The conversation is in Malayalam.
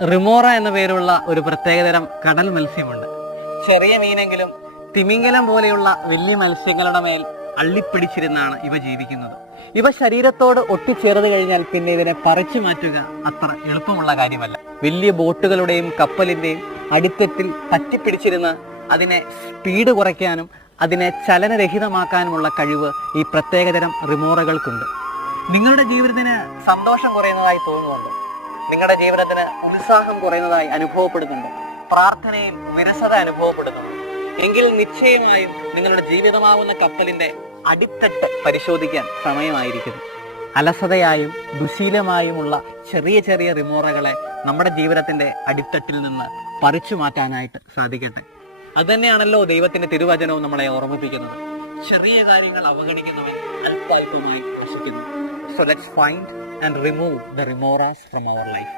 റിമോറ എന്ന പേരുള്ള ഒരു പ്രത്യേകതരം കടൽ മത്സ്യമുണ്ട്. ചെറിയ മീനെങ്കിലും തിമിംഗലം പോലെയുള്ള വലിയ മത്സ്യങ്ങളുടെ മേൽ അള്ളിപ്പിടിച്ചിരുന്നാണ് ഇവ ജീവിക്കുന്നത്. ഇവ ശരീരത്തോട് ഒട്ടിച്ചേർന്ന് കഴിഞ്ഞാൽ പിന്നെ ഇതിനെ പറിച്ചു മാറ്റുക അത്ര എളുപ്പമുള്ള കാര്യമല്ല. വലിയ ബോട്ടുകളുടെയും കപ്പലിന്റെയും അടിത്തട്ടിൽ പറ്റിപ്പിടിച്ചിരുന്ന് അതിനെ സ്പീഡ് കുറയ്ക്കാനും അതിനെ ചലനരഹിതമാക്കാനുമുള്ള കഴിവ് ഈ പ്രത്യേകതരം റിമോറകൾക്കുണ്ട്. നിങ്ങളുടെ ജീവിതത്തിന് സന്തോഷം കുറയുന്നതായി തോന്നുന്നുണ്ട്, നിങ്ങളുടെ ജീവിതത്തിന് ഉത്സാഹം കുറയുന്നതായി അനുഭവപ്പെടുന്നുണ്ട്, പ്രാർത്ഥനയിൽ വിരസത അനുഭവപ്പെടുന്നുണ്ട് എങ്കിൽ നിശ്ചയമായും നിങ്ങളുടെ ജീവിതമാവുന്ന കപ്പലിന്റെ അടിത്തട്ട് പരിശോധിക്കാൻ സമയമായിരിക്കുന്നു. അലസതയായും ദുശീലമായുമുള്ള ചെറിയ ചെറിയ റിമോറകളെ നമ്മുടെ ജീവിതത്തിന്റെ അടിത്തട്ടിൽ നിന്ന് പറിച്ചു മാറ്റാനായിട്ട് സാധിക്കട്ടെ. അതുതന്നെയാണല്ലോ ദൈവത്തിന്റെ തിരുവചനവും നമ്മളെ ഓർമ്മിപ്പിക്കുന്നത്. ചെറിയ കാര്യങ്ങൾ അവഗണിക്കുന്നവൻ അല്പാൽപമായി പ്രശിക്കുന്നു. So let's find and remove the remoras from our life.